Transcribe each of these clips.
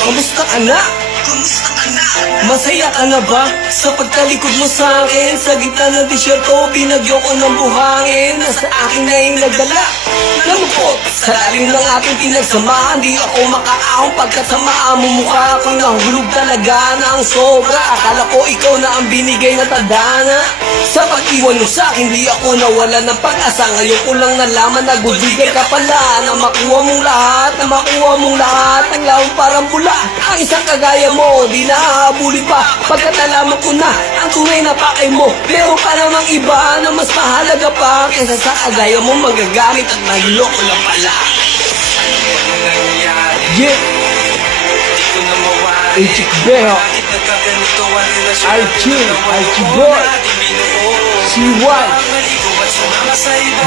Kamusta ka na? Masaya ka na ba? Sa pagtalikod mo sa akin, sa gitna ng disyerto, binagyo ko ng buhangin. Nasa akin na yung nagdala lamukot sa lalim ng ating pinagsamahan. Di ako makaahon pagkat sa maamumukha ako'y nahulog talaga ng sobra. Akala ko ikaw na ang binigay na tadhana. Sa pag-iwan mo sa'kin, di ako nawala ng pag-asa. Ngayon ko lang nalaman na good digger ka pala. Na makuha mong lahat, na makuha mong lahat. Ang lawang parang pula, ang isang kagaya mo di nahahabulin pa. Pagkat nalaman ko na ang tunay na pakay mo, meron pa namang iba na mas mahalaga pa kaysa sa kagaya mo magagamit at naliloko lang pala. Yeah, Ichik Beho, Archie Boy, CY.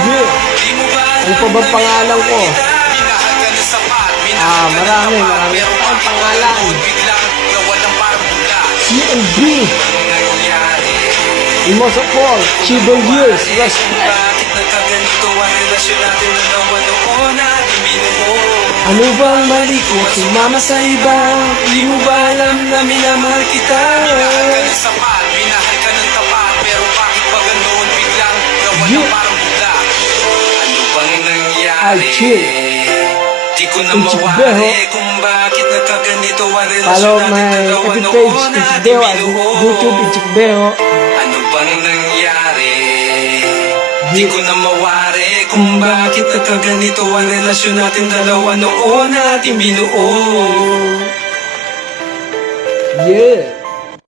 Yeah, ano pa ba pangalan ko? Marami ang pangalan. CNB, most of all, Chibo Years, respect. Ano bang mali ko sumama sa iba? Di mo ba alam na minamahal kita? Minahal ka ng sapat, minahal ka ng tapat, pero bakit ba ganoon biglang gawa ng parang bigla? Ano bang nangyari? Di ko na mawari kung bakit nagkaganito ang relasyon natin dalawa noon at ibinuo. YouTube Ichik Beho. Ano bang nangyari? Di ko na mawari kung bakit nagkaganito ang relasyon natin dalawa noon at ibinuo. Yeah.